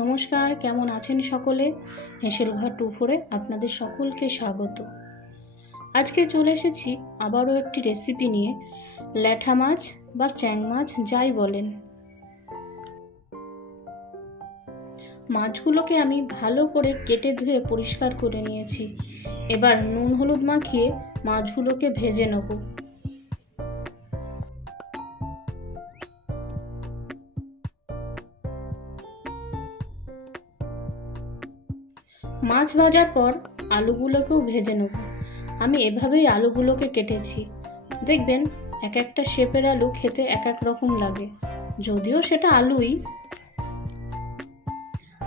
নমস্কার, কেমন আছেন সকলে? হেসেলঘর 2-4-এ আপনাদের সকলকে স্বাগত। আজকে চলে এসেছি আবারও একটি রেসিপি নিয়ে, ল্যাঠা মাছ বা চ্যাং মাছ যাই বলেন। মাছগুলোকে আমি ভালো করে কেটে ধুয়ে পরিষ্কার করে নিয়েছি। এবার নুন হলুদ মাখিয়ে মাছগুলোকে ভেজে নেব। মাছ ভাজার পর আলুগুলোকেও ভেজে নেব। আমি এভাবেই আলুগুলোকে কেটেছি। দেখবেন এক একটা শেপের আলু খেতে এক এক রকম লাগে, যদিও সেটা আলুই।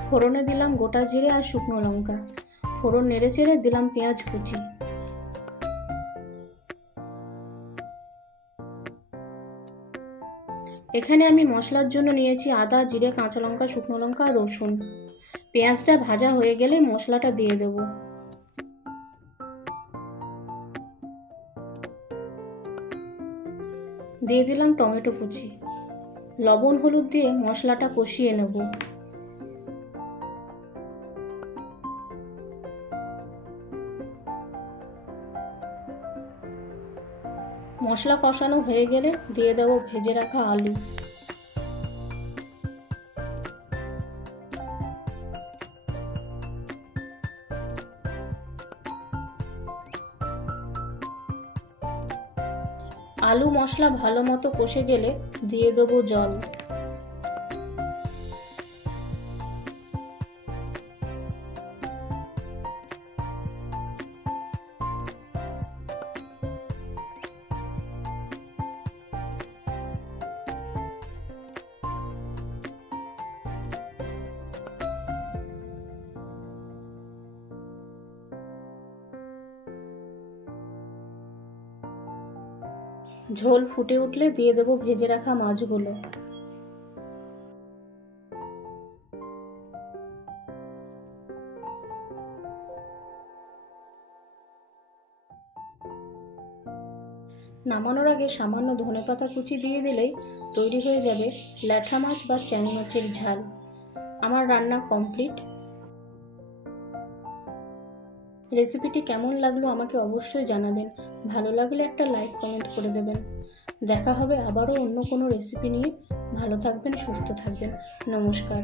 ফোড়নে দিলাম গোটা জিরে আর শুকনো লঙ্কা। ফোড়ন নেড়ে চেড়ে দিলাম পেঁয়াজ কুচি। এখানে আমি মশলার জন্য নিয়েছি আদা, জিরে, কাঁচা লঙ্কা, শুকনো লঙ্কা আর রসুন। পেঁয়াজটা ভাজা হয়ে গেলে মশলাটা দিয়ে দেব। দিয়ে দিলাম টমেটো কুচি। লবণ হলুদ দিয়ে মশলাটা কষিয়ে নেব। মশলা কষানো হয়ে গেলে দিয়ে দেব ভেজে রাখা আলু। আলু মশলা ভালো মতো কষে গেলে দিয়ে দেবো জল। ঝোল ফুটে উঠলে দিয়ে দেব ভেজে রাখা মাছগুলো। নামানোর আগে সামান্য ধনেপাতা কুচি দিয়ে দিলেই তৈরি হয়ে যাবে ল্যাঠা মাছ বা চ্যাং মাছের ঝাল। আমার রান্না কমপ্লিট। রেসিপিটি কেমন লাগলো আমাকে অবশ্যই জানাবেন। ভালো লাগলে একটা লাইক কমেন্ট করে দেবেন। দেখা হবে আবারও অন্য কোনো রেসিপি নিয়ে। ভালো থাকবেন, সুস্থ থাকবেন। নমস্কার।